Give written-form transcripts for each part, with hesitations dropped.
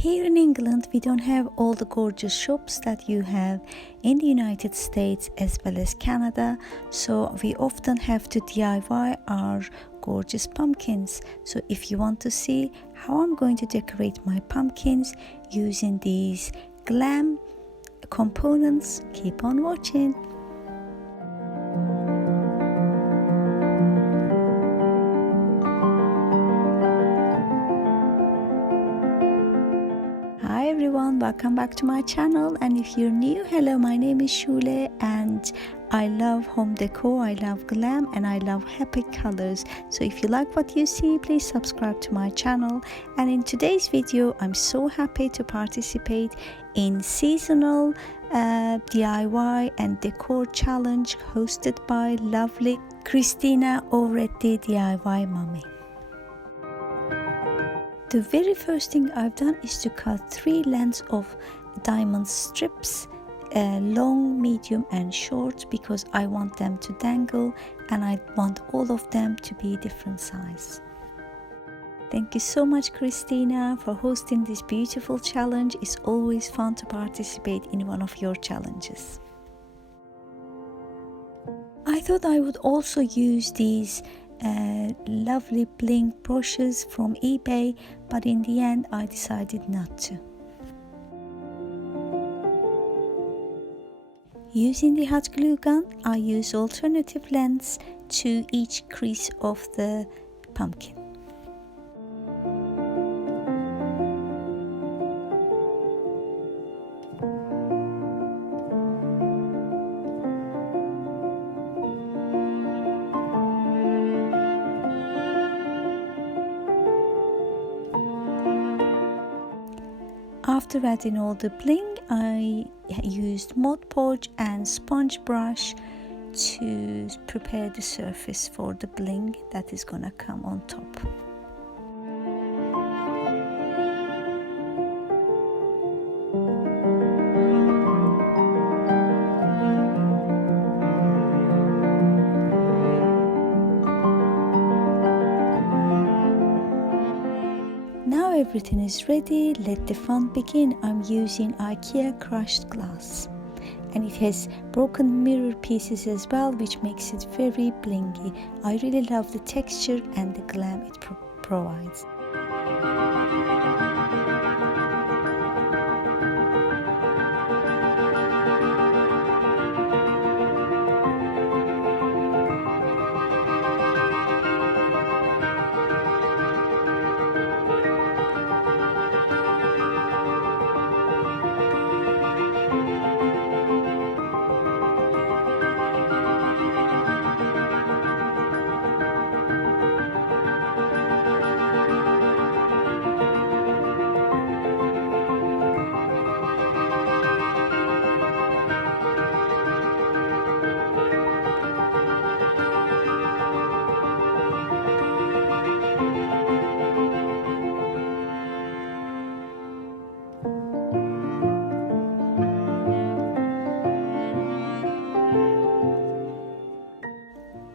Here in England, we don't have all the gorgeous shops that you have in the United States as well as Canada, so we often have to DIY our gorgeous pumpkins. So if you want to see how I'm going to decorate my pumpkins using these GLAM components, keep on watching. Hi everyone, welcome back to my channel, and if you're new, hello, my name is Shule and I love home decor, I love glam, and I love happy colors. So if you like what you see, please subscribe to my channel. And in today's video, I'm so happy to participate in seasonal DIY and decor challenge hosted by lovely Christina over at the DIY Mummy. The very first thing I've done is to cut 3 lengths of diamond strips, long, medium and short, because I want them to dangle and I want all of them to be different size. Thank you so much, Christina, for hosting this beautiful challenge. It's always fun to participate in one of your challenges. I thought I would also use these lovely bling brushes from eBay, but in the end I decided not to. Using the hot glue gun, I use alternative lengths to each crease of the pumpkin. After adding all the bling, I used Mod Podge and sponge brush to prepare the surface for the bling that is gonna come on top. Now everything is ready, let the fun begin. I'm using IKEA crushed glass, and it has broken mirror pieces as well, which makes it very blingy. I really love the texture and the glam it provides.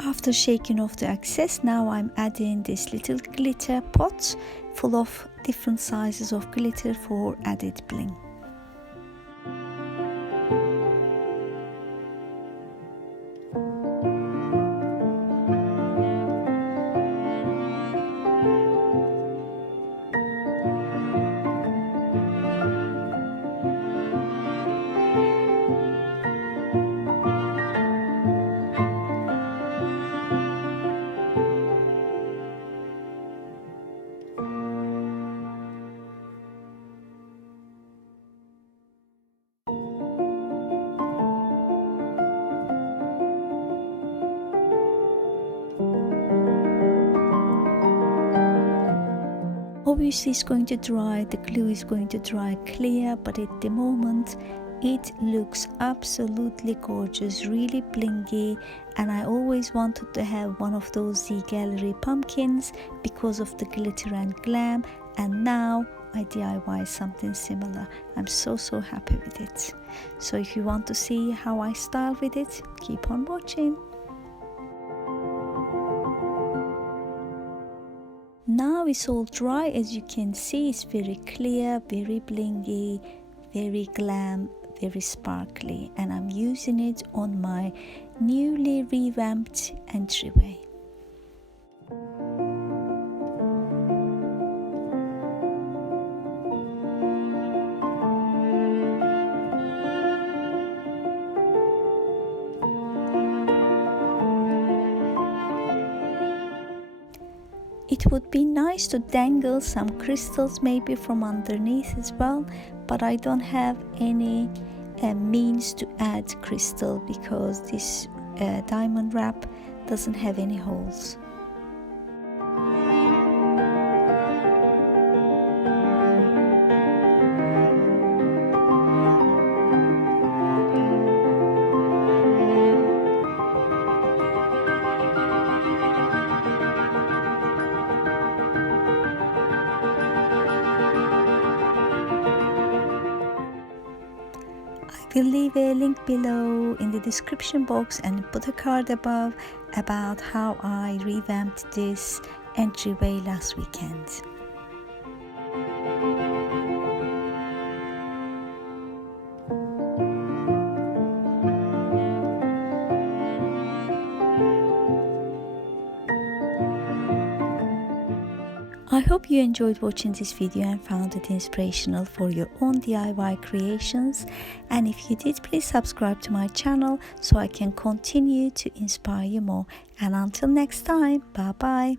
After shaking off the excess, now I'm adding this little glitter pot full of different sizes of glitter for added bling. Obviously it's going to dry, the glue is going to dry clear, but at the moment it looks absolutely gorgeous, really blingy, and I always wanted to have one of those zgalleriie pumpkins because of the glitter and glam, and now I DIY something similar. I'm so happy with it. So if you want to see how I style with it, keep on watching. Now now it's all dry. As you can see, it's very clear, very blingy, very glam, very sparkly, and I'm using it on my newly revamped entryway. It would be nice to dangle some crystals maybe from underneath as well, but I don't have any means to add crystal because this diamond wrap doesn't have any holes. I will leave a link below in the description box and put a card above about how I revamped this entryway last weekend. I hope you enjoyed watching this video and found it inspirational for your own DIY creations, and if you did, please subscribe to my channel so I can continue to inspire you more. And until next time, bye bye.